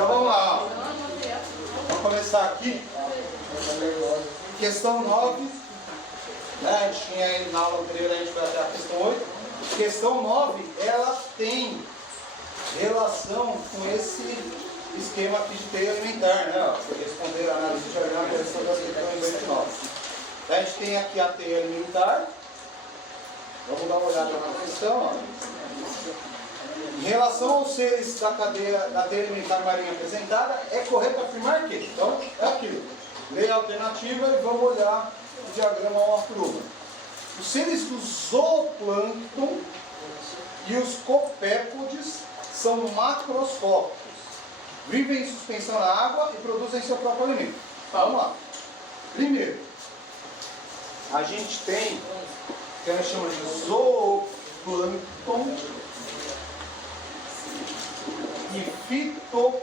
Então vamos lá. Vamos começar aqui. Questão 9. Né? A gente tinha aí na aula anterior, a gente foi até a questão 8. Questão 9, ela tem relação com esse esquema aqui de teia alimentar, né? Responder a análise de diagrama da questão das questões 8 e 9. A gente tem aqui a teia alimentar. Vamos dar uma olhada na questão. Ó. Em relação aos seres da teia alimentar marinha apresentada, é correto afirmar que? Então, é aquilo. Leia a alternativa e vamos olhar o diagrama uma por uma. Os seres do zooplâncton e os copépodes são macroscópicos. Vivem em suspensão na água e produzem seu próprio alimento. Vamos lá. Primeiro, a gente tem o que a gente chama de zooplâncton e fitoplâncton.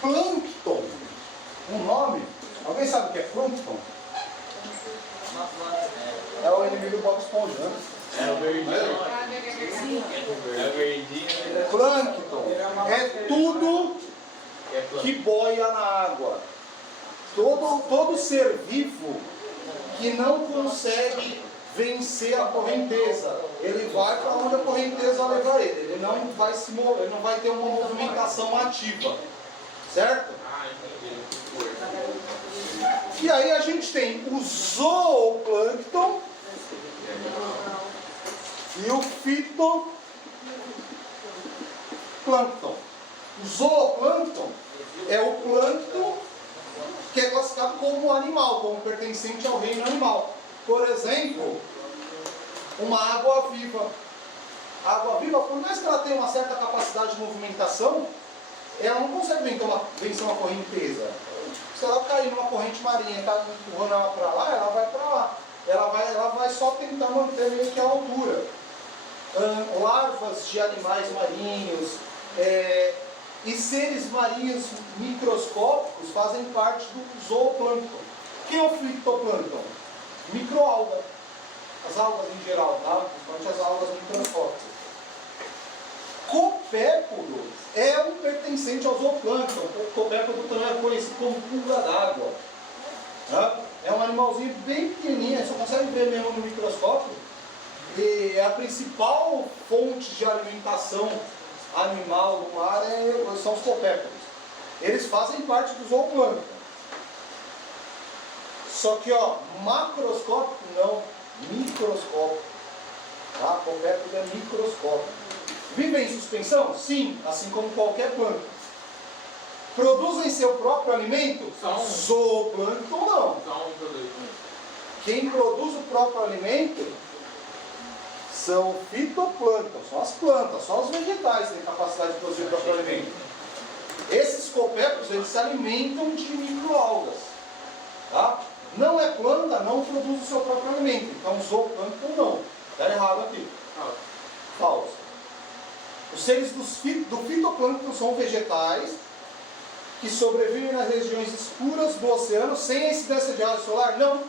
Plâncton, um nome. Alguém sabe o que é plâncton? É o inimigo do Bob Esponja, né? É o verdinho. É o verdinho. Plâncton é tudo que boia na água. Todo ser vivo que não consegue vencer a correnteza, ele vai para onde a correnteza levar ele. Ele não vai se mover, ele não vai ter uma movimentação ativa, certo? E aí a gente tem o zooplâncton e o fitoplâncton. O zooplâncton é o plâncton que é classificado como animal, como pertencente ao reino animal. Por exemplo, uma água-viva. A água-viva, por mais que ela tenha uma certa capacidade de movimentação, ela não consegue vencer uma correnteza. Se ela cair numa corrente marinha e está empurrando ela para lá, ela vai para lá. Ela vai só tentar manter meio que a altura. Larvas de animais marinhos e seres marinhos microscópicos fazem parte do zooplâncton. O que é o fitoplâncton? Microalga. As algas em geral, tá? Principalmente as algas microscópicas. Copépodo é um pertencente ao zooplâncton. O copépodo também é conhecido como pulga d'água. Tá? É um animalzinho bem pequenininho, só consegue ver mesmo no microscópio. E a principal fonte de alimentação animal do mar são os copépodos. Eles fazem parte do zooplâncton. Só que, ó, macroscópico não, microscópico. Tá? Copépodo é microscópico. Vivem em suspensão? Sim, assim como qualquer planta. Produzem seu próprio alimento? Zooplâncton não. Quem produz o próprio alimento são fitoplâncton, são as plantas, só os vegetais têm capacidade de produzir o próprio alimento. Esses copépodos, eles se alimentam de microalgas. Tá? Não é planta, não produz o seu próprio alimento. Então, zooplâncton não. Está errado aqui. Falso. Os seres do fitoplâncton são vegetais que sobrevivem nas regiões escuras do oceano sem a incidência de raio solar? Não.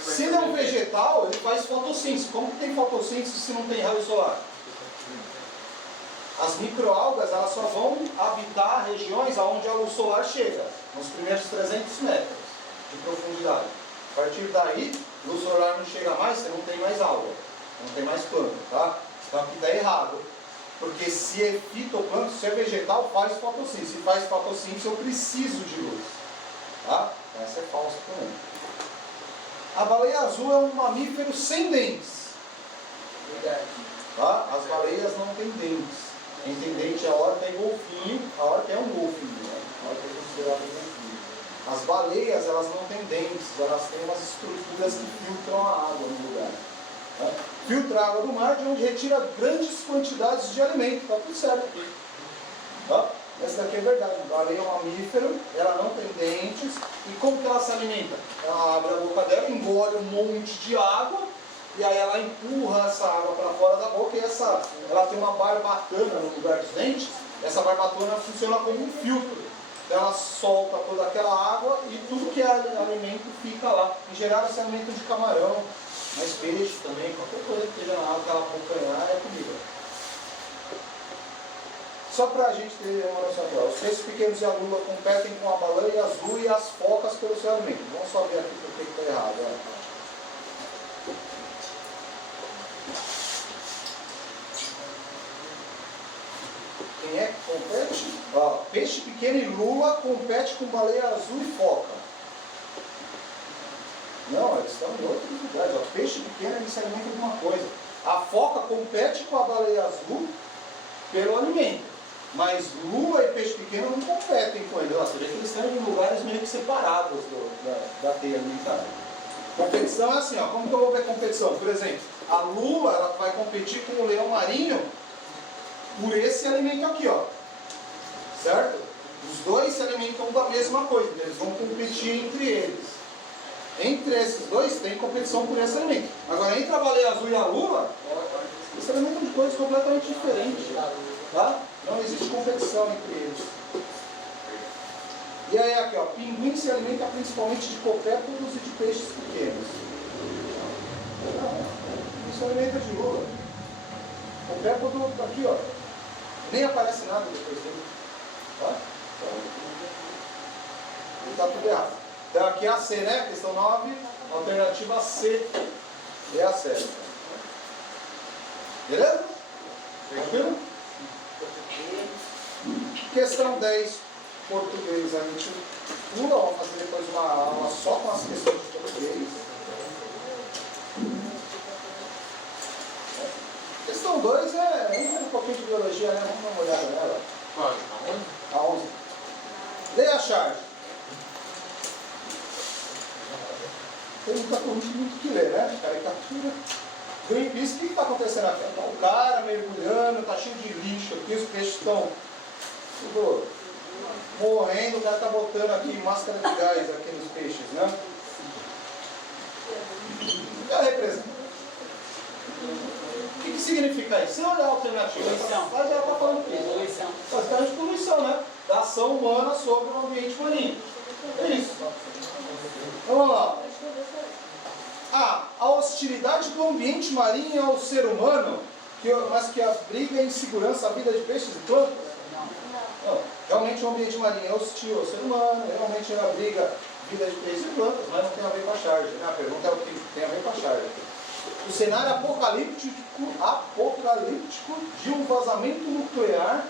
Se ele é um vegetal, ele faz fotossíntese. Como que tem fotossíntese se não tem raio solar? As microalgas, elas só vão habitar regiões onde a luz solar chega, nos primeiros 300 metros de profundidade. A partir daí, a luz solar não chega mais, você não tem mais alga, não tem mais planta, tá? Então aqui está errado. Porque se é fitoplâncton, se é vegetal, faz fotossíntese. Se faz fotossíntese, eu preciso de luz. Tá? Essa é falsa também. A baleia azul é um mamífero sem dentes. Tá? As baleias não têm dentes. Quem tem dente é a orca e golfinho. A orca é um golfinho. Né? A orca é considerada um golfinho. As baleias, elas não têm dentes. Elas têm umas estruturas que filtram a água no lugar. Tá? Filtra a água do mar, de onde retira grandes quantidades de alimento. Está tudo certo aqui. Tá? Essa daqui é verdade. A baleia é um mamífero, ela não tem dentes. E como que ela se alimenta? Ela abre a boca dela, engole um monte de água, e aí ela empurra essa água para fora da boca, e ela tem uma barbatana no lugar dos dentes. Essa barbatana funciona como um filtro. Então ela solta toda aquela água e tudo que é alimento fica lá. Em geral, esse alimento de camarão, mas peixe também, qualquer coisa que esteja na água que ela abocanhar é comida. Só para a gente ter uma noção aqui, ó. Os peixes pequenos e a lula competem com a baleia azul e as focas pelo seu alimento. Vamos só ver aqui por que está errado. Ó. Quem é que compete? Ó, peixe pequeno e lula compete com baleia azul e foca. Não, eles estão em outros lugares. Ó. Peixe pequeno ele se alimenta de uma coisa. A foca compete com a baleia azul pelo alimento. Mas lula e peixe pequeno não competem com eles. Você vê que eles estão em lugares meio que separados da teia alimentar. Competição é assim, ó. Como que eu vou ver competição? Por exemplo, a lula ela vai competir com o leão marinho por esse alimento aqui, ó. Certo? Os dois se alimentam da mesma coisa. Eles vão competir entre eles. Entre esses dois tem competição por esse alimento. Agora, entre a baleia azul e a lula, eles se alimentam de coisas completamente diferentes. Tá? Não existe competição entre eles. E aí aqui, ó, pinguim se alimenta principalmente de copépodos e de peixes pequenos. Não se alimenta de lula. Copépodo aqui, ó, nem aparece nada depois dele. Tá? Então, tá tudo errado. Então aqui é a C, né? Questão 9, alternativa C é a certa. Beleza? Tranquilo? Questão 10, português. A gente pula, vamos fazer depois uma aula só com as questões de português. Questão 2 é um pouquinho de biologia, né? Vamos dar uma olhada nela. Qual? A 11. Leia a charge. Tem muita coisa muito que ler, né? Caricatura. Greenpeace, o que está acontecendo aqui? Tá o cara mergulhando, está cheio de lixo aqui, os peixes estão tudo morrendo, o cara está botando aqui máscara de gás aqui nos peixes, né? O que ela representa? O que significa isso? Se olhar a alternativa, ela já está falando o quê? Poluição. Basicamente poluição, né? Da ação humana sobre o ambiente marinho. É isso. Então, vamos lá. A hostilidade do ambiente marinho ao ser humano, mas que abriga em segurança a vida de peixes e plantas? Não. Realmente o ambiente marinho é hostil ao ser humano, realmente ele abriga a vida de peixes e plantas, mas não tem a ver com a charge. Né? A pergunta é o que tem a ver com a charge. O cenário apocalíptico de um vazamento nuclear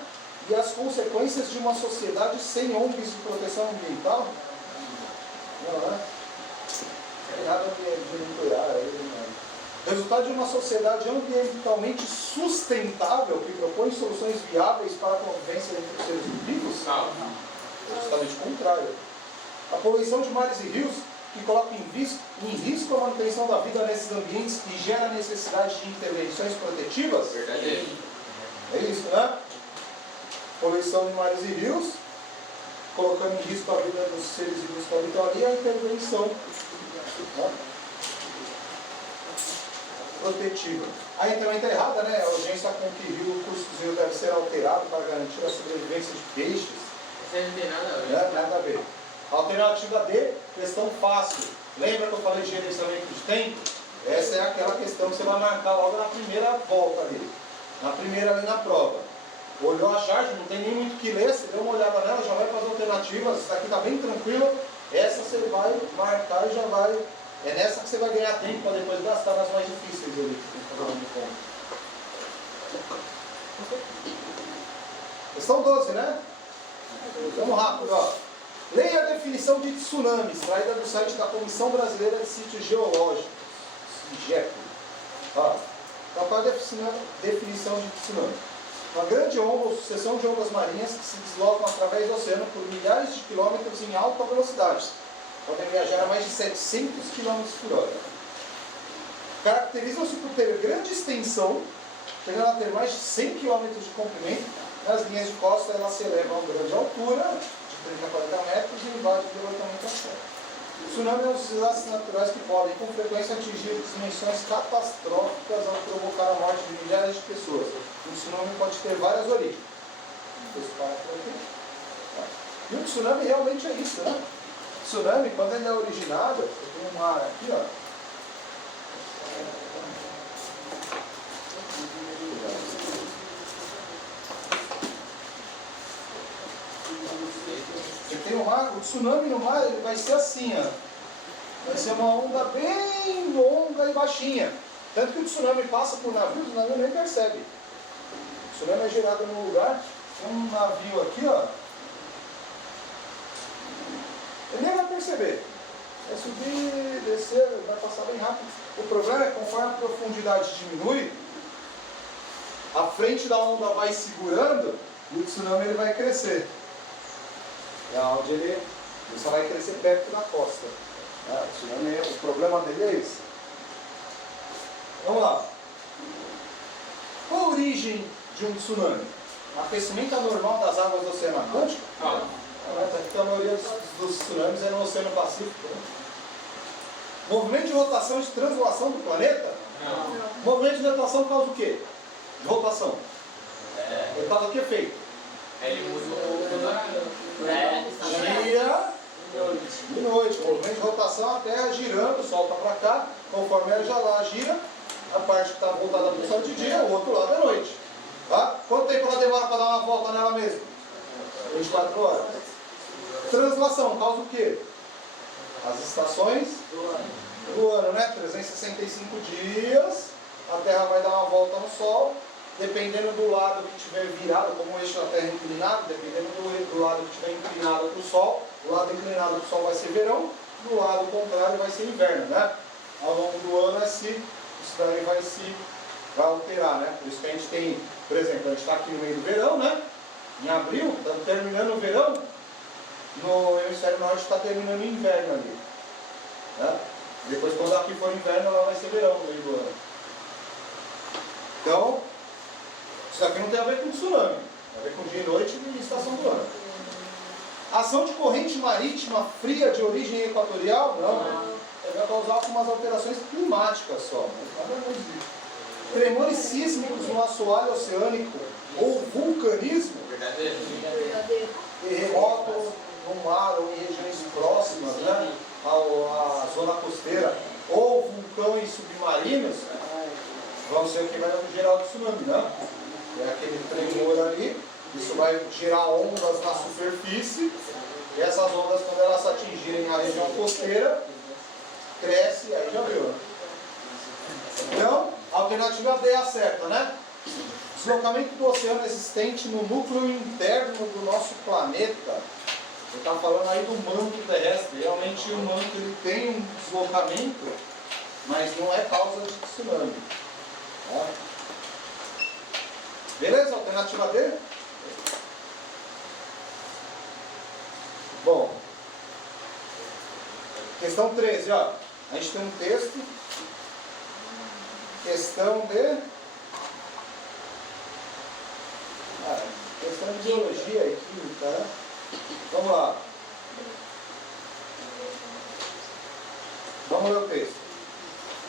e as consequências de uma sociedade sem ONGs de proteção ambiental? Não, né? Não tem nada de nuclear aí, né? Resultado de uma sociedade ambientalmente sustentável que propõe soluções viáveis para a convivência entre os seres vivos? Não. É justamente o contrário. A poluição de mares e rios que coloca em risco a manutenção da vida nesses ambientes e gera necessidade de intervenções protetivas? Verdadeiro. É isso, né? Poluição de mares e rios, colocando em risco a vida dos seres vivos que habitam ali, a intervenção, né, protetiva. A também está errada, né? A urgência com que o curso do rio deve ser alterado para garantir a sobrevivência de peixes. Isso aí não tem nada a ver. Né? Nada a ver. Alternativa D, questão fácil. Lembra que eu falei de gerenciamento de tempo? Essa é aquela questão que você vai marcar logo na primeira volta ali. Na primeira ali na prova. Olhou a charge, não tem nem muito o que ler, você deu uma olhada nela, já vai para as alternativas, isso aqui está bem tranquilo. Essa você vai marcar e já vai. É nessa que você vai ganhar tempo para depois gastar nas mais difíceis ali. Questão 12, né? Vamos rápido, ó. Leia a definição de tsunami, extraída do site da Comissão Brasileira de Sítios Geológicos, CIGEP. Então, qual é a definição de tsunami? Uma grande onda ou sucessão de ondas marinhas que se deslocam através do oceano por milhares de quilômetros em alta velocidade. Podem viajar a mais de 700 km por hora. Caracterizam-se por ter grande extensão, chegando a ter mais de 100 km de comprimento. Nas linhas de costa, elas se elevam a grande altura, 30 a 40 metros, e invade violentamente a terra. O tsunami é um dos desastres naturais que podem, com frequência, atingir dimensões catastróficas ao provocar a morte de milhares de pessoas. O tsunami pode ter várias origens. E o tsunami realmente é isso, né? O tsunami, quando ele é originado, tem um mar aqui, ó. o tsunami no mar ele vai ser assim, ó. Vai ser uma onda bem longa e baixinha. Tanto que o tsunami passa por navios, o navio nem percebe. O tsunami é gerado num lugar, tem um navio aqui, ó. Ele nem vai perceber. Vai subir, descer, vai passar bem rápido. O problema é que conforme a profundidade diminui, a frente da onda vai segurando e o tsunami ele vai crescer. É onde ele só vai crescer perto da costa. O tsunami, o problema dele é esse. Vamos lá. Qual a origem de um tsunami? Aquecimento anormal das águas do Oceano Atlântico? Porque a maioria dos tsunamis é no Oceano Pacífico. Né? Movimento de rotação e de translação do planeta? Não. Movimento de rotação por causa do quê? De rotação. Por causa do que efeito? Ele mudou Dia e noite. Movimento de rotação, a Terra girando, o Sol está para cá. Conforme ela já lá gira, a parte que está voltada para o Sol de dia, o outro lado é noite. Tá? Quanto tempo ela demora para dar uma volta nela mesma? 24 horas. Translação, causa o quê? As estações do ano, né? 365 dias, a Terra vai dar uma volta no Sol, dependendo do lado que estiver virado, como o eixo da Terra é inclinado, dependendo do lado que estiver inclinado para o Sol, o lado inclinado para o Sol vai ser verão, do lado contrário vai ser inverno, né? Ao longo do ano isso daí vai alterar, né? Por isso que a gente tem, por exemplo, a gente está aqui no meio do verão, né? Em abril, estamos terminando o verão, no hemisfério norte está terminando o inverno ali. Né? Depois, quando aqui for inverno, ela vai ser verão no meio do ano. Então, isso aqui não tem a ver com tsunami, tem a ver com dia e noite e estação do ano. Ação de corrente marítima fria de origem equatorial? Não. Vai causar algumas alterações climáticas só, mas nada mais disso. Tremores sísmicos no assoalho oceânico ou vulcanismo? Terremoto no mar ou em regiões próximas, né, à zona costeira, ou vulcões submarinos, vão ser o que vai gerar o tsunami, né? É aquele tremor ali, isso vai gerar ondas na superfície, e essas ondas, quando elas atingirem a região costeira, cresce e aí já viu. Então, a alternativa D é a certa, né? Deslocamento do oceano existente no núcleo interno do nosso planeta. Ele está falando aí do manto terrestre. Realmente o manto ele tem um deslocamento, mas não é causa de tsunami. Tá? Beleza? Alternativa D? Bom. Questão 13, ó. A gente tem um texto. Questão de... questão de biologia e química, né? Vamos lá. Vamos ler o texto.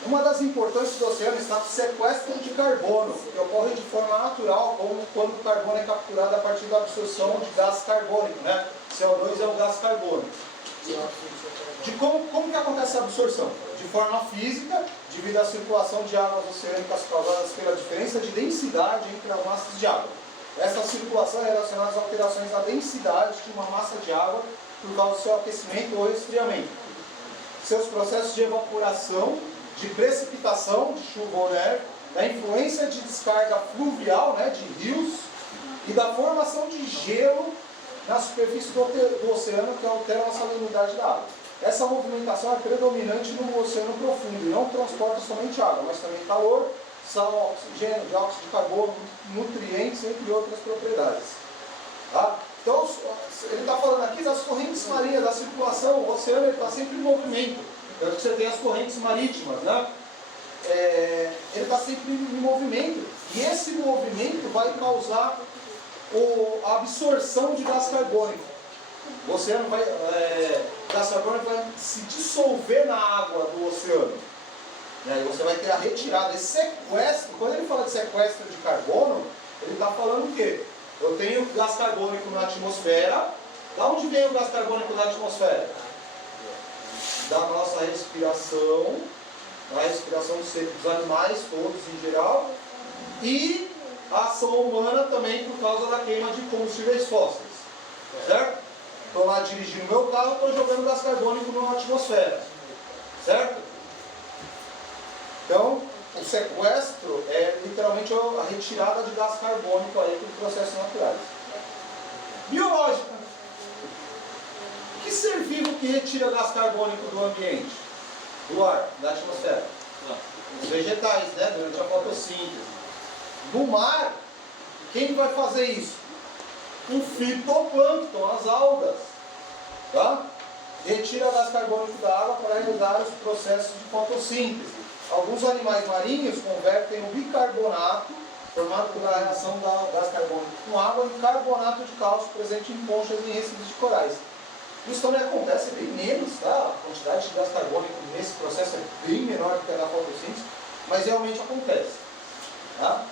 Uma das importâncias do oceano está no sequestro de carbono, que ocorre de forma natural, como quando o carbono é capturado a partir da absorção de gás carbônico, né? CO2 é um gás carbônico. De como que acontece a absorção? De forma física, devido à circulação de águas oceânicas causadas pela diferença de densidade entre as massas de água. Essa circulação é relacionada às alterações na densidade de uma massa de água por causa do seu aquecimento ou resfriamento. Seus processos de evaporação, de precipitação, de chuva ou neve, da influência de descarga fluvial, né, de rios, e da formação de gelo na superfície do oceano que alteram a salinidade da água. Essa movimentação é predominante no oceano profundo e não transporta somente água, mas também calor, sal, oxigênio, dióxido de carbono, nutrientes, entre outras propriedades. Tá? Então, ele está falando aqui das correntes marinhas, da circulação, o oceano está sempre em movimento. Tanto que você tem as correntes marítimas, né? Ele está sempre em movimento. E esse movimento vai causar a absorção de gás carbônico. O oceano vai, gás carbônico vai se dissolver na água do oceano. E aí você vai ter a retirada, esse sequestro. Quando ele fala de sequestro de carbono, ele está falando o quê? Eu tenho gás carbônico na atmosfera. Da onde vem o gás carbônico na atmosfera? Da nossa respiração, da respiração dos animais, todos em geral, e a ação humana também por causa da queima de combustíveis fósseis. Certo? estou lá dirigindo meu carro, estou jogando gás carbônico na atmosfera. Certo? Então, o sequestro é literalmente a retirada de gás carbônico aí por processos naturais. Biológica. Que ser vivo que retira gás carbônico do ambiente? Do ar, da atmosfera? Os vegetais, né? Durante a fotossíntese. No mar, quem vai fazer isso? O fitoplâncton, as algas. Tá? Retira gás carbônico da água para realizar os processos de fotossíntese. Alguns animais marinhos convertem o bicarbonato, formado pela reação do gás carbônico com água, em carbonato de cálcio presente em conchas e em resíduos de corais. Isso também acontece bem menos, tá? A quantidade de gás carbônico nesse processo é bem menor do que a da fotossíntese, mas realmente acontece. Tá?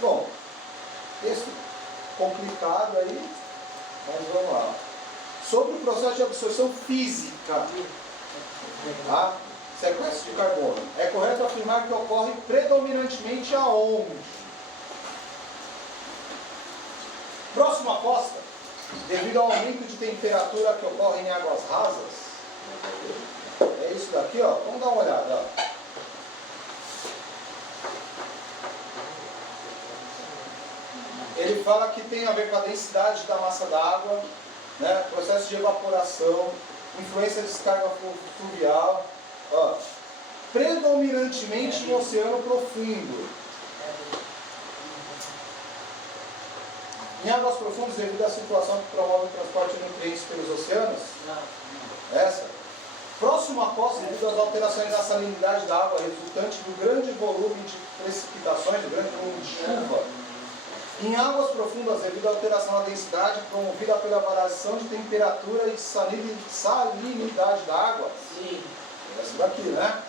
Bom, texto complicado aí, mas vamos lá. Sobre o processo de absorção física, tá? Sequestro de carbono. É correto afirmar que ocorre predominantemente aonde? Próximo à costa, devido ao aumento de temperatura que ocorre em águas rasas. É isso daqui, ó. Vamos dar uma olhada. Ó. Ele fala que tem a ver com a densidade da massa d'água, né? Processo de evaporação, influência de descarga fluvial. Ó, predominantemente em oceano profundo. Em águas profundas, devido à circulação que promove o transporte de nutrientes pelos oceanos. Essa. Próximo à costa, devido às alterações da salinidade da água resultante do grande volume de precipitações, do grande volume de chuva. Em águas profundas, devido à alteração da densidade promovida pela variação de temperatura e salinidade da água. Sim. Essa daqui, né?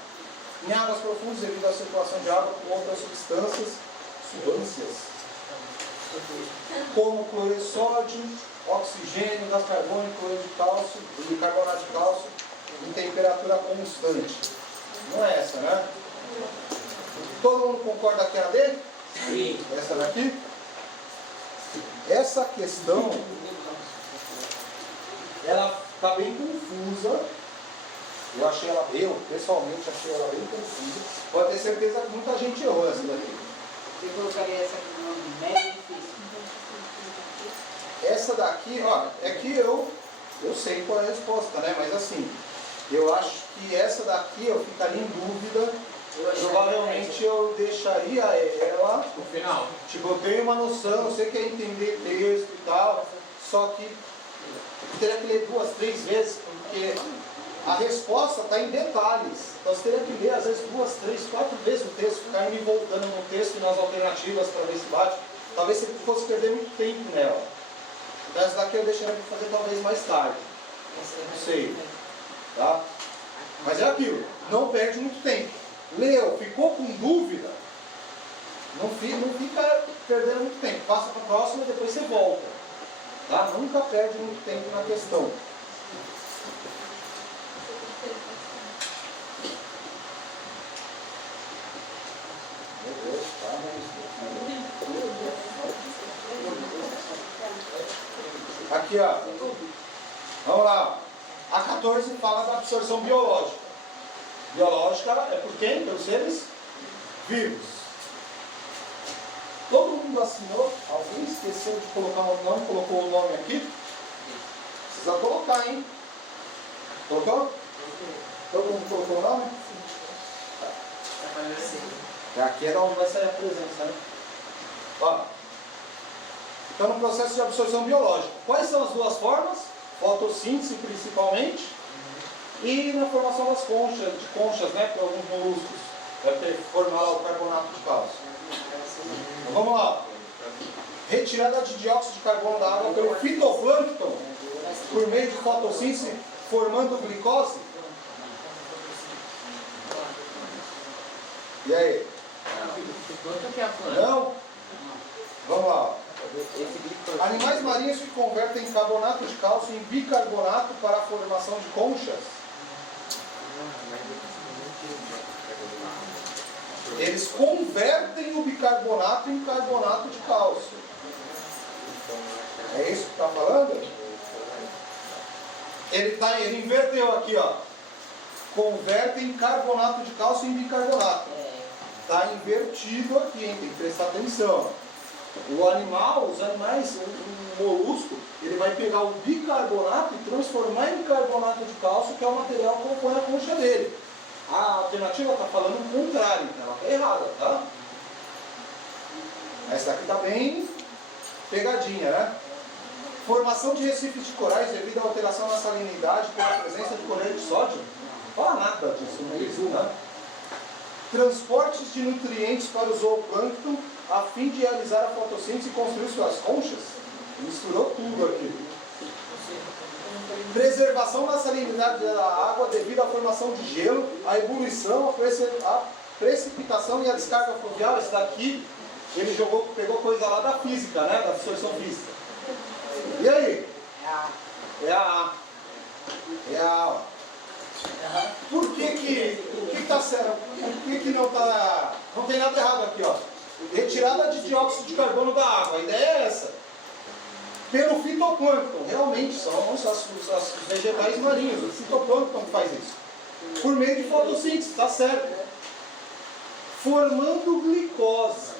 Em águas profundas, devido à circulação de água com outras substâncias, como cloreto de sódio, oxigênio, gás carbônico, cloreto de cálcio e carbonato de cálcio, em temperatura constante. Não é essa, né? Todo mundo concorda que é a D? Sim. Essa daqui? Essa questão, ela está bem confusa. Eu pessoalmente achei ela bem confusa. Pode ter certeza que muita gente errou essa daqui. Você colocaria essa aqui no nome médio difícil? Essa daqui, ó, é que eu sei qual é a resposta, né? Mas assim, eu acho que essa daqui eu ficaria em dúvida. Provavelmente eu deixaria ela no final. Tipo, eu tenho uma noção, eu sei que é entender texto e tal, só que eu teria que ler 2, 3 vezes, porque a resposta está em detalhes. Então você teria que ler às vezes 2, 3, 4 vezes o texto, ficar indo e voltando no texto e nas alternativas para ver se bate. Talvez você fosse perder muito tempo nela. Então essa daqui eu deixaria para fazer talvez mais tarde. Não sei. Tá? Mas é aquilo, não perde muito tempo. Leu, ficou com dúvida, não fica perdendo muito tempo. Passa para a próxima e depois você volta. Tá? Nunca perde muito tempo na questão. Meu Deus, tá? Aqui, ó. Vamos lá. A 14 fala da absorção biológica. Biológica é por quem? Pelos seres vivos. Todo mundo assinou? Alguém esqueceu de colocar o nome? Colocou o nome aqui? Precisa colocar, hein? Colocou? Todo mundo colocou o nome? Tá. Aqui é da onde vai sair a presença, né? Ó. Então, no processo de absorção biológica, quais são as duas formas? Fotossíntese, principalmente. E na formação das conchas, né, por alguns moluscos, vai formar lá o carbonato de cálcio. Então, vamos lá. Retirada de dióxido de carbono da água pelo fitoplâncton, por meio de fotossíntese, formando glicose. E aí? Não? Vamos lá. Animais marinhos que convertem carbonato de cálcio em bicarbonato para a formação de conchas. Eles convertem o bicarbonato em carbonato de cálcio. É isso que está falando? Ele inverteu aqui, ó. Convertem carbonato de cálcio em bicarbonato. Está invertido aqui, hein? Tem que prestar atenção. O animal, os animais, o molusco, ele vai pegar o bicarbonato e transformar em carbonato de cálcio, que é o material que compõe a concha dele. A alternativa está falando o contrário, então ela está errada, tá? Essa aqui está bem pegadinha, né? Formação de recifes de corais devido à alteração na salinidade pela presença de cloreto de sódio. Não fala nada disso, não é isso, né? Transportes de nutrientes para o zooplâncton a fim de realizar a fotossíntese e construir suas conchas. Misturou tudo aqui. Preservação da salinidade da água devido à formação de gelo, à ebulição, a precipitação e a descarga fluvial. Esse daqui, ele pegou coisa lá da física, né? Da absorção física. E aí? É a A. É a A, ó. Por que está certo? Por que não está... Não tem nada errado aqui, ó. Retirada de dióxido de carbono da água. A ideia é essa. Pelo fitoplâncton. Realmente, são os vegetais marinhos. O fitoplâncton que faz isso. Por meio de fotossíntese, está certo. Formando glicose.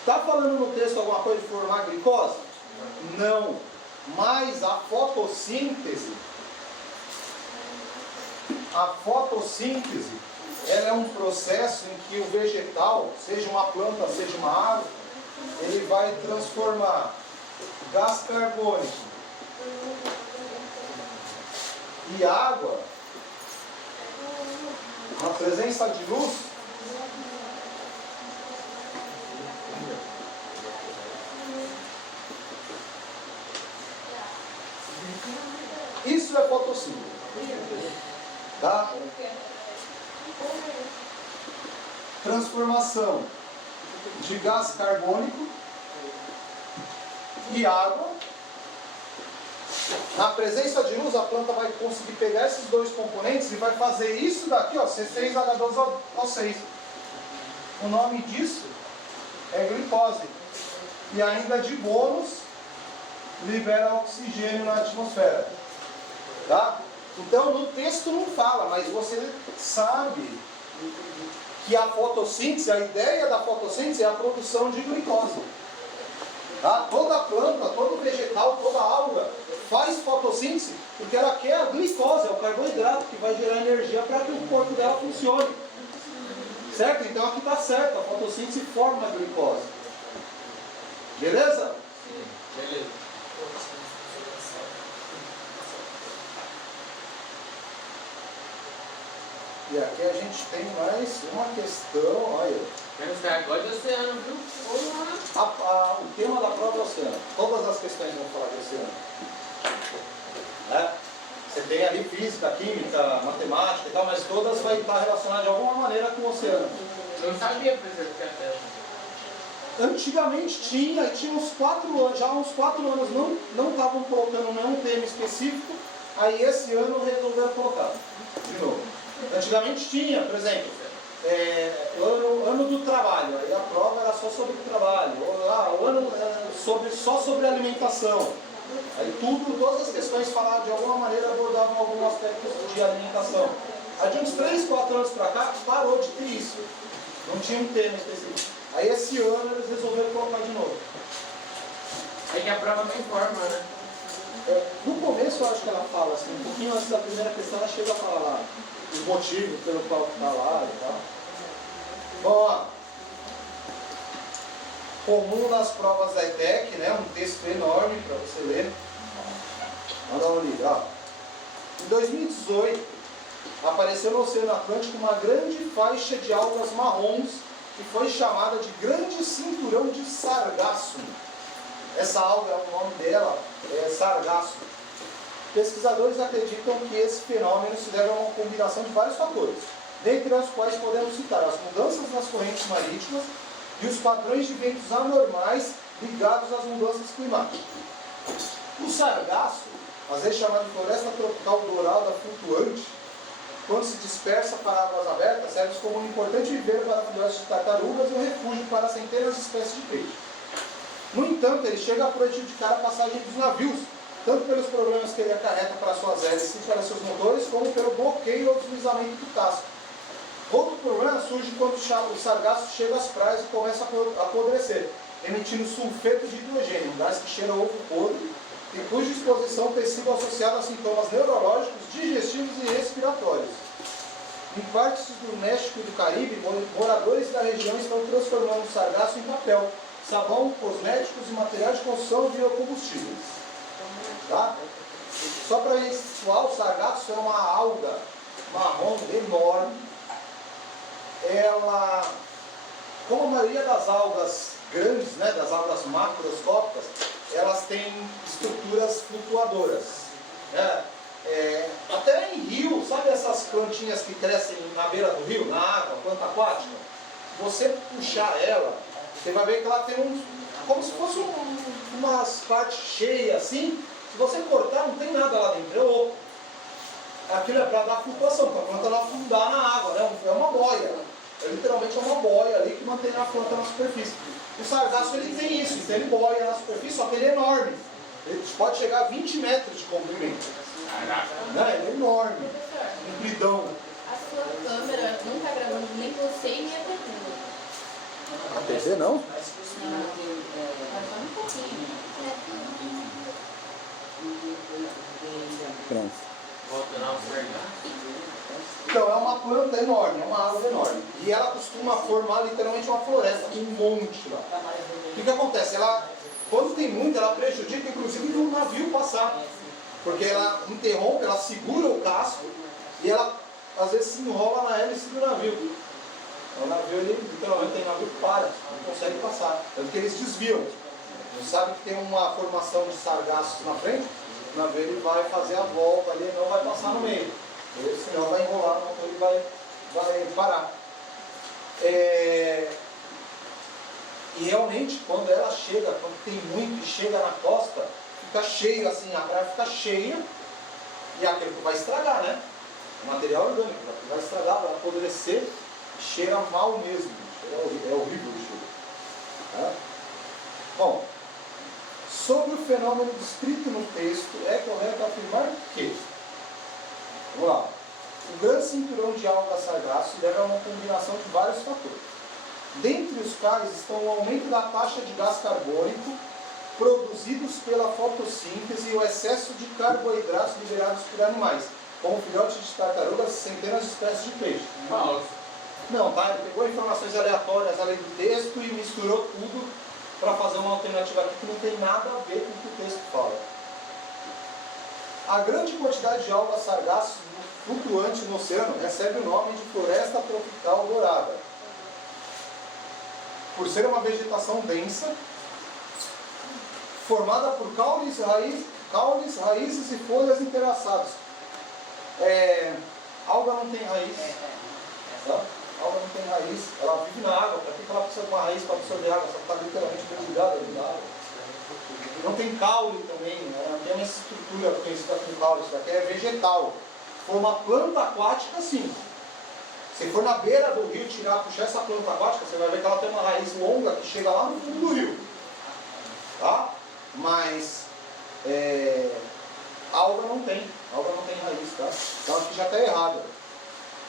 Está falando no texto alguma coisa de formar glicose? Não. Mas a fotossíntese... A fotossíntese, ela é um processo em que o vegetal, seja uma planta, seja uma árvore, ele vai transformar gás carbônico e água na presença de luz isso é fotossíntese. Tá? Transformação de gás carbônico e água. Na presença de luz, a planta vai conseguir pegar esses dois componentes e vai fazer isso daqui, ó, C6H12O6. O nome disso é glicose. E ainda de bônus, libera oxigênio na atmosfera. Tá? Então, no texto não fala, mas você sabe que a fotossíntese, a ideia da fotossíntese é a produção de glicose. Tá? Toda planta, todo vegetal, toda alga faz fotossíntese porque ela quer a glicose, é o carboidrato que vai gerar energia para que o corpo dela funcione. Certo? Então aqui está certo, a fotossíntese forma a glicose. Beleza? Sim, beleza. E aqui a gente tem mais uma questão, olha. Vamos estar agora de oceano, viu? O tema da prova é oceano. Todas as questões vão falar de oceano. Né? Você tem ali física, química, matemática e tal, mas todas vai estar relacionadas de alguma maneira com o oceano. Eu não sabia, por exemplo, que era. Antigamente tinha uns 4 anos, já há uns 4 anos não estavam colocando nenhum tema específico, aí esse ano resolveram colocar de novo. Antigamente tinha, por exemplo, ano do trabalho, aí a prova era só sobre o trabalho, ou o ano só sobre alimentação. Aí todas as questões falavam de alguma maneira, abordavam algum aspecto de alimentação. Aí de uns 3, 4 anos para cá, parou de ter isso. Não tinha um tema específico. Aí esse ano eles resolveram colocar de novo. É que a prova não informa, né? No começo eu acho que ela fala assim, um pouquinho antes da primeira questão ela chega a falar lá os motivos pelo qual está lá e tal. Bom, ó, comum nas provas da ETEC, né? Um texto enorme para você ler. Manda uma olhada, ó. Em 2018, apareceu no Oceano Atlântico uma grande faixa de algas marrons que foi chamada de Grande Cinturão de Sargasso. Essa alga, o nome dela é sargasso. Pesquisadores acreditam que esse fenômeno se deve a uma combinação de vários fatores, dentre os quais podemos citar as mudanças nas correntes marítimas e os padrões de ventos anormais ligados às mudanças climáticas. O sargasso, às vezes chamado de floresta tropical dourada flutuante, quando se dispersa para águas abertas, serve como um importante viveiro para filhotes de tartarugas e um refúgio para centenas de espécies de peixe. No entanto, ele chega a prejudicar a passagem dos navios, tanto pelos problemas que ele acarreta para suas hélices e para seus motores, como pelo bloqueio ou deslizamento do casco. Outro problema surge quando o sargaço chega às praias e começa a apodrecer, emitindo sulfeto de hidrogênio, um gás que cheira a ovo podre e cuja exposição tem sido associada a sintomas neurológicos, digestivos e respiratórios. Em partes do México e do Caribe, moradores da região estão transformando o sargaço em papel, sabão, cosméticos e materiais de construção e biocombustíveis. Tá? Só para situar, o sargaço é uma alga marrom enorme. Ela, como a maioria das algas grandes, né, das algas macroscópicas, elas têm estruturas flutuadoras. Né? Até em rio, sabe essas plantinhas que crescem na beira do rio, na água, planta aquática? Se você puxar ela, você vai ver que ela tem como se fosse umas partes cheias assim. Se você cortar, não tem nada lá dentro, é oco. Aquilo é para dar flutuação, para a planta não afundar na água, né? É uma boia. Literalmente é uma boia ali que mantém a planta na superfície. O sargaço ele tem isso, então ele boia na superfície, só que ele é enorme. Ele pode chegar a 20 metros de comprimento. Né? Ele é enorme, compridão. A sua câmera não está gravando nem você e nem a TV. A TV não? Não, só um pouquinho. Pronto. Voltando ao sargaço. Então, é uma planta enorme, é uma árvore enorme. E ela costuma formar literalmente uma floresta, tem um monte lá. O que acontece? Ela, quando tem muito, ela prejudica inclusive um navio passar. Porque ela interrompe, ela segura o casco e ela às vezes se enrola na hélice do navio. O navio, ele literalmente tem navio que para, não consegue passar. Tanto que eles desviam. Não sabe que tem uma formação de sargaços na frente, o navio ele vai fazer a volta ali, não vai passar no meio. Ele, senão vai enrolar no motor e vai parar. E realmente, quando ela chega, quando tem muito e chega na costa, fica cheio assim, a praia fica cheia e aquilo que vai estragar, né? O material orgânico, vai estragar, vai apodrecer e cheira mal mesmo. É horrível o cheiro. Tá? Bom, sobre o fenômeno descrito no texto, é correto afirmar que, vamos lá, o grande cinturão de algas sargaço deve a uma combinação de vários fatores. Dentre os quais estão o aumento da taxa de gás carbônico produzidos pela fotossíntese e o excesso de carboidratos liberados por animais, como filhotes de tartarugas e centenas de espécies de peixe. Falso. Não, tá? Ele pegou informações aleatórias além do texto e misturou tudo para fazer uma alternativa aqui que não tem nada a ver com o que o texto fala. A grande quantidade de algas sargaço flutuante no oceano recebe o nome de floresta tropical dourada, por ser uma vegetação densa, formada por caules, raízes e folhas entrelaçadas. Alga não tem raiz. Tá? Alga não tem raiz, ela vive na água. Para que ela precisa de uma raiz para absorver água? Só está literalmente mergulhada dentro da água. Não tem caule também, ela não tem uma estrutura conhecida com caule, isso daqui é vegetal. Se for uma planta aquática, sim. Se for na beira do rio puxar essa planta aquática, você vai ver que ela tem uma raiz longa que chega lá no fundo do rio. Tá? Mas alga não tem raiz, tá? Então aqui já está errado.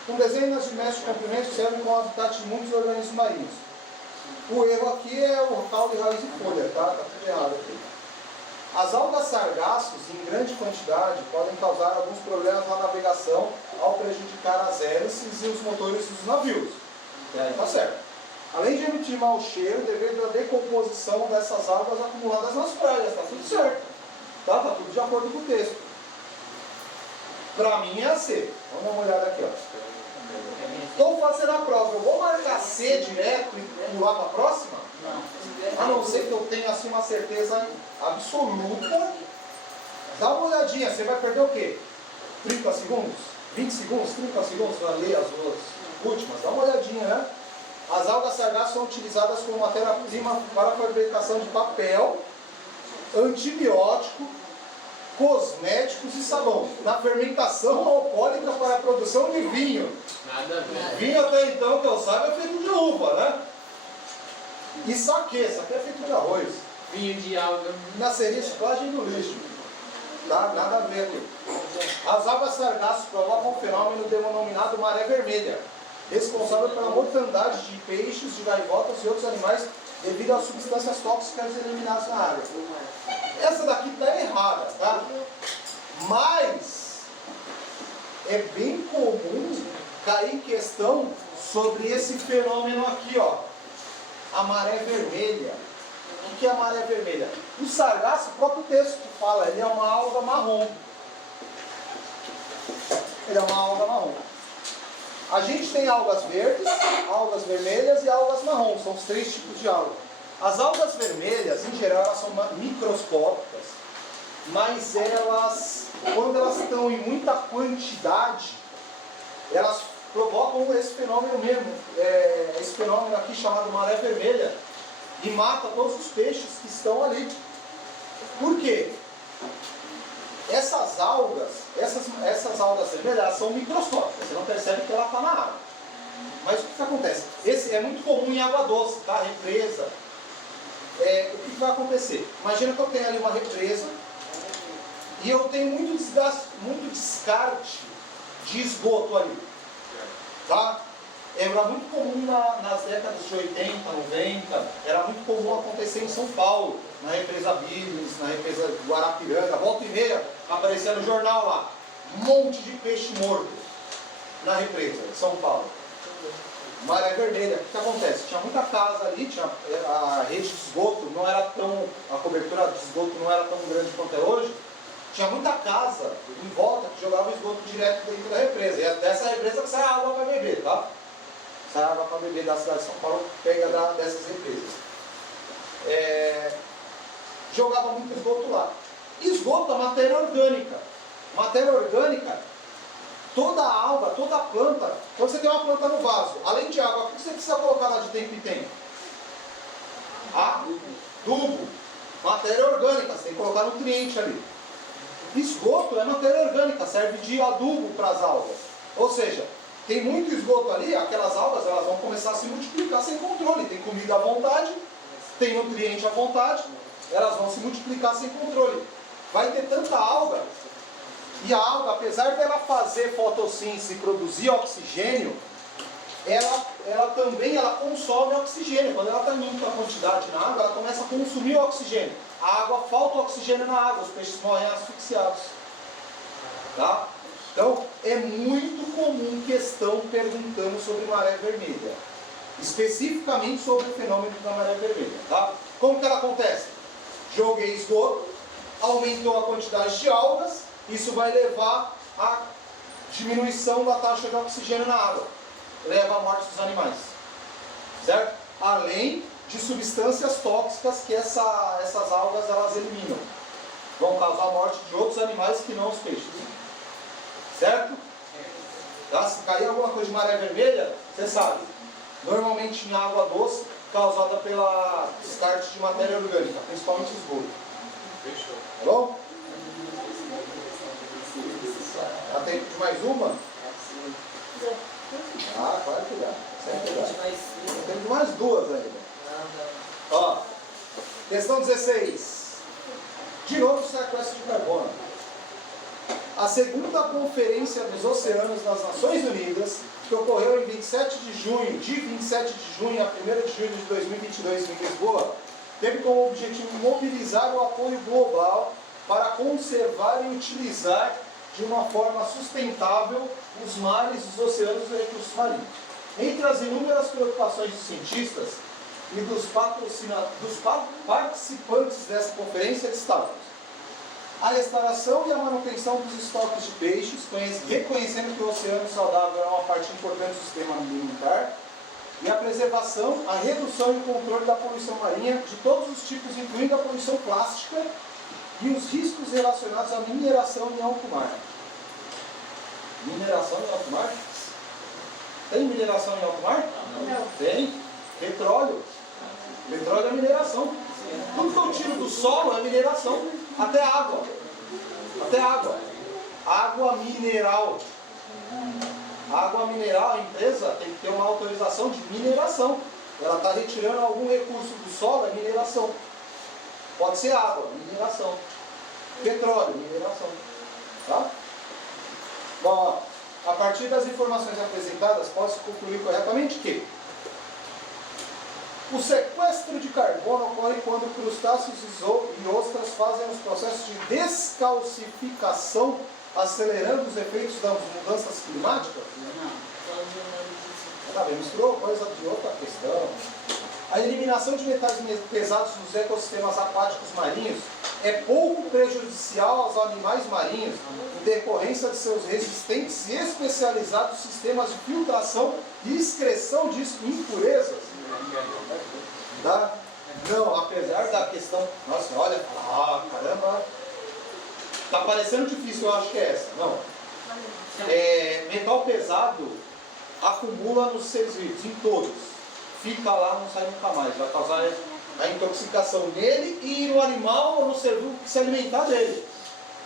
Com dezenas de metros de comprimento servem como habitat de muitos organismos marinhos. O erro aqui é o caule, raiz e folha, tá? Tá tudo errado aqui. As algas sargaços, em grande quantidade, podem causar alguns problemas na navegação ao prejudicar as hélices e os motores dos navios. E aí tá certo. Além de emitir mau cheiro devido à decomposição dessas algas acumuladas nas praias, tá tudo certo. Tá tudo de acordo com o texto. Pra mim é a C. Vamos dar uma olhada aqui, ó. Estou fazendo a prova, eu vou marcar C direto e pular para a próxima? Não. A não ser que eu tenha assim uma certeza absoluta. Dá uma olhadinha, você vai perder o quê? 30 segundos? 20 segundos? 30 segundos para ler as duas últimas? Dá uma olhadinha, né? As algas sargaço são utilizadas como matéria-prima para a fabricação de papel, antibiótico, cosméticos e sabão. Na fermentação alcoólica para a produção de vinho. Nada a ver. Vinho até então, que eu saiba, é feito de uva, né? E saquê é feito de arroz. Vinho de alga. Na reciclagem do lixo. Tá? Nada a ver aqui. As algas sargaços provocam um fenômeno denominado maré vermelha, responsável pela mortandade de peixes, de gaivotas e outros animais devido às substâncias tóxicas eliminadas na água. Essa daqui está errada, tá? Mas é bem comum cair em questão sobre esse fenômeno aqui, ó, a maré vermelha. O que é a maré vermelha? O sargaço, o próprio texto que fala, ele é uma alga marrom. Ele é uma alga marrom. A gente tem algas verdes, algas vermelhas e algas marrons. São os 3 tipos de algas. As algas vermelhas, em geral, elas são microscópicas, mas elas, quando elas estão em muita quantidade, elas provocam esse fenômeno mesmo, esse fenômeno aqui chamado maré vermelha, e mata todos os peixes que estão ali. Por quê? Essas algas vermelhas, elas são microscópicas, você não percebe que ela está na água. Mas o que acontece? Esse é muito comum em água doce, tá? Represa. O que vai acontecer? Imagina que eu tenho ali uma represa e eu tenho muito descarte de esgoto ali. Tá? Era muito comum nas décadas de 80, 90, era muito comum acontecer em São Paulo, na represa Billings, na represa Guarapiranga, volta e meia, aparecia no jornal lá, um monte de peixe morto na represa de São Paulo. Maré vermelha, o que acontece? Tinha muita casa ali, a rede de esgoto não era tão, a cobertura de esgoto não era tão grande quanto é hoje, tinha muita casa em volta que jogava esgoto direto dentro da represa, e é dessa represa que sai água para beber, tá? Sai água para beber da cidade de São Paulo, pega dessas represas. Jogava muito esgoto lá. Esgoto é matéria orgânica. Matéria orgânica, toda a alga, toda a planta, quando você tem uma planta no vaso, além de água, o que você precisa colocar lá de tempo em tempo? Adubo. Matéria orgânica, você tem que colocar nutriente ali. Esgoto é matéria orgânica, serve de adubo para as algas. Ou seja, tem muito esgoto ali, aquelas algas elas vão começar a se multiplicar sem controle. Tem comida à vontade, tem nutriente à vontade, elas vão se multiplicar sem controle. Vai ter tanta alga, e a alga, apesar dela fazer fotossíntese e produzir oxigênio, ela também consome oxigênio. Quando ela está em muita quantidade na água, ela começa a consumir o oxigênio. A água, falta oxigênio na água, os peixes morrem asfixiados. Tá? Então, é muito comum questão perguntando sobre maré vermelha. Especificamente sobre o fenômeno da maré vermelha. Tá? Como que ela acontece? Joguei esgoto, aumentou a quantidade de algas, isso vai levar à diminuição da taxa de oxigênio na água. Leva à morte dos animais. Certo? Além de substâncias tóxicas que essas algas elas eliminam. Vão causar a morte de outros animais que não os peixes. Certo? Tá? Se cair alguma coisa de maré vermelha, você sabe. Normalmente em água doce, causada pela descarte de matéria orgânica, principalmente esgoto. Fechou. Tá bom? Dá tempo de mais uma? Claro que dá. Sempre dá. Tem mais 2 ainda. Ó, questão 16. De novo, sequestro de carbono. A segunda Conferência dos Oceanos das Nações Unidas, que ocorreu em 27 de junho a 1º de julho de 2022 em Lisboa, teve como objetivo mobilizar o apoio global para conservar e utilizar de uma forma sustentável os mares, os oceanos e os recursos marinhos. Entre as inúmeras preocupações dos cientistas e dos participantes dessa conferência destacam a restauração e a manutenção dos estoques de peixes, reconhecendo que o oceano saudável é uma parte importante do sistema alimentar, e a preservação, a redução e o controle da poluição marinha de todos os tipos, incluindo a poluição plástica e os riscos relacionados à mineração em alto mar. Mineração em alto mar? Tem mineração em alto mar? Não. Tem. Petróleo. Petróleo é mineração. Tudo que eu tiro do solo é mineração. Até água. Até água. Água mineral. Água mineral, a empresa tem que ter uma autorização de mineração. Ela está retirando algum recurso do solo, é mineração. Pode ser água, mineração. petróleo, mineração. Tá? Bom, a partir das informações apresentadas, pode-se concluir corretamente que o sequestro de carbono ocorre quando crustáceos e ostras fazem os processos de descalcificação, acelerando os efeitos das mudanças climáticas? Tá bem, misturou coisa de outra questão. A eliminação de metais pesados nos ecossistemas aquáticos marinhos é pouco prejudicial aos animais marinhos em decorrência de seus resistentes e especializados sistemas de filtração e excreção de impurezas. Tá? Não, apesar da questão... Nossa, olha... caramba... Tá parecendo difícil, eu acho que é essa. Não. Metal pesado acumula nos seres vivos, em todos. Fica lá, não sai nunca mais. Vai causar a intoxicação nele e no animal ou no ser vivo que se alimentar dele.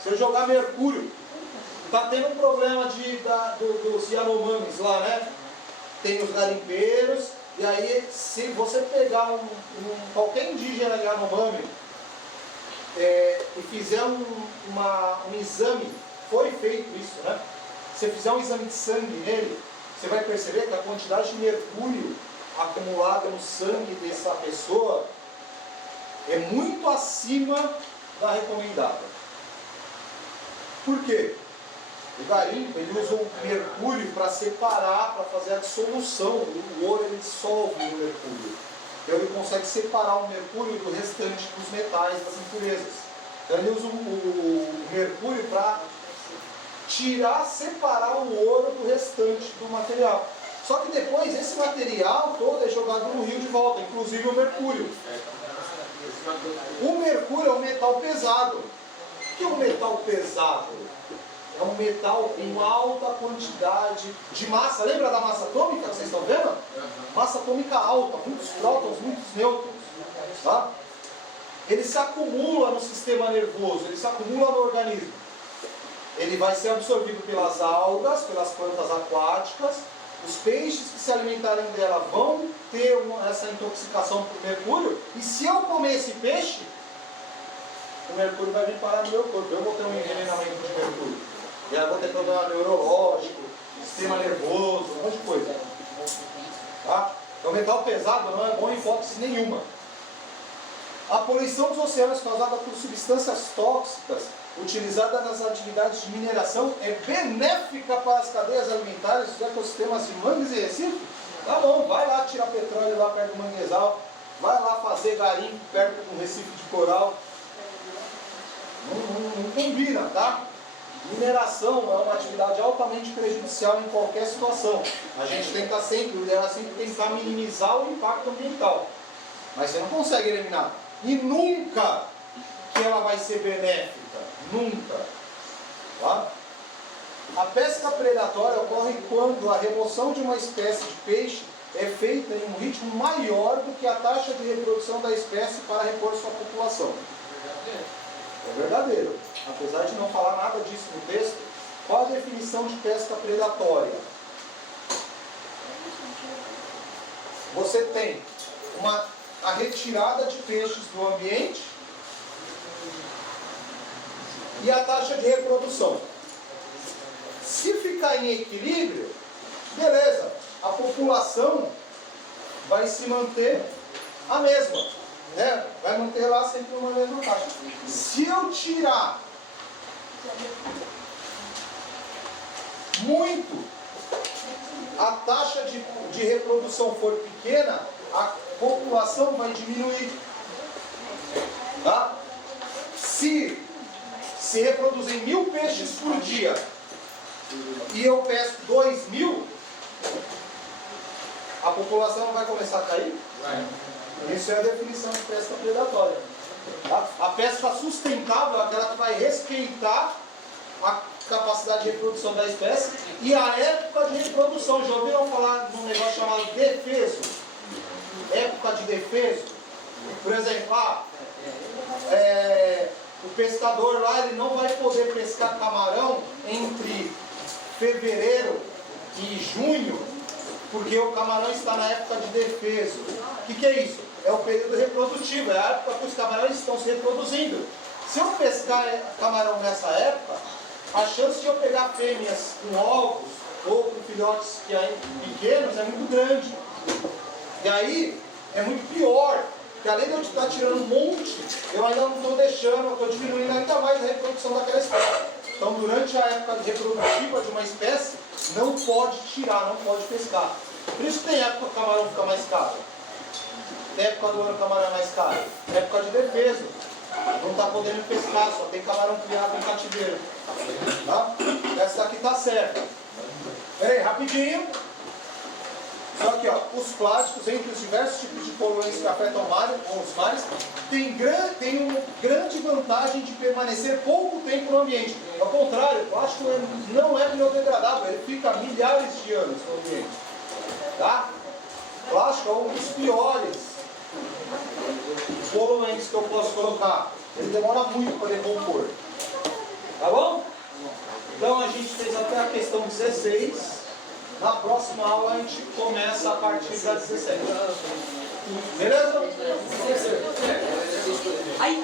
Se eu jogar mercúrio, tá tendo um problema dos Yanomamis lá, né? Tem os garimpeiros, e aí se você pegar qualquer indígena Yanomami e fizer um exame, foi feito isso, né? Se fizer um exame de sangue nele, você vai perceber que a quantidade de mercúrio acumulada no sangue dessa pessoa é muito acima da recomendada. Por quê? O garimpo, ele usa o mercúrio para separar, para fazer a dissolução. O ouro, ele dissolve o mercúrio. Então ele consegue separar o mercúrio do restante dos metais, das impurezas. Então ele usa o mercúrio para separar o ouro do restante do material. Só que depois esse material todo é jogado no rio de volta, inclusive o mercúrio. O mercúrio é um metal pesado. O que é um metal pesado? É um metal com alta quantidade de massa. Lembra da massa atômica que vocês estão vendo? Massa atômica alta, muitos prótons, muitos nêutrons. Tá? Ele se acumula no sistema nervoso, ele se acumula no organismo. Ele vai ser absorvido pelas algas, pelas plantas aquáticas. Os peixes que se alimentarem dela vão ter essa intoxicação por mercúrio. E se eu comer esse peixe, o mercúrio vai vir parar no meu corpo. Eu vou ter um envenenamento de mercúrio. E aí eu vou ter problema neurológico, sistema nervoso, um monte de coisa. Tá? Então metal pesado não é bom em hipótese nenhuma. A poluição dos oceanos causada por substâncias tóxicas utilizada nas atividades de mineração é benéfica para as cadeias alimentares dos ecossistemas de mangues e Recife? Tá bom, vai lá tirar petróleo lá perto do manguezal, vai lá fazer garimpo perto do Recife de coral. Não combina, tá? Mineração é uma atividade altamente prejudicial em qualquer situação. A gente tenta sempre, o ideal é sempre tentar minimizar o impacto ambiental. Mas você não consegue eliminar. E nunca que ela vai ser benéfica. Nunca. Tá? A pesca predatória ocorre quando a remoção de uma espécie de peixe é feita em um ritmo maior do que a taxa de reprodução da espécie para repor sua população. É verdadeiro. Apesar de não falar nada disso no texto, qual a definição de pesca predatória? Você tem a retirada de peixes do ambiente e a taxa de reprodução. Se ficar em equilíbrio, beleza, a população vai se manter a mesma, né? Vai manter lá sempre uma mesma taxa. Se eu tirar muito, a taxa de reprodução for pequena, a população vai diminuir. Tá? Se reproduzem 1000 peixes por dia e eu pesco 2000, a população não vai começar a cair? Vai. Isso é a definição de pesca predatória. Tá? A pesca sustentável é aquela que vai respeitar a capacidade de reprodução da espécie e a época de reprodução. Já ouviram falar de um negócio chamado defeso? Época de defeso? Por exemplo, o pescador lá ele não vai poder pescar camarão entre fevereiro e junho, porque o camarão está na época de defeso. O que é isso? É o período reprodutivo, é a época que os camarões estão se reproduzindo. Se eu pescar camarão nessa época, a chance de eu pegar fêmeas com ovos ou com filhotes que pequenos é muito grande. E aí é muito pior, porque além de eu estar tirando um monte, eu ainda não estou deixando, eu estou diminuindo ainda mais a reprodução daquela espécie. Então durante a época reprodutiva de uma espécie, não pode tirar, não pode pescar. Por isso que tem época que o camarão fica mais caro. Tem época do ano que o camarão é mais caro. Tem época de defesa. Não está podendo pescar, só tem camarão criado em cativeiro. Tá? Essa daqui está certa. Pera aí, rapidinho. Só que ó, os plásticos, entre os diversos tipos de poluentes que afetam os mares, tem uma grande vantagem de permanecer pouco tempo no ambiente. Ao contrário, o plástico não é biodegradável, ele fica milhares de anos no ambiente. Tá? O plástico é um dos piores poluentes que eu posso colocar. Ele demora muito para decompor. Tá bom? Então a gente fez até a questão 16. Na próxima aula a gente começa a partir da 17. Beleza? Ai,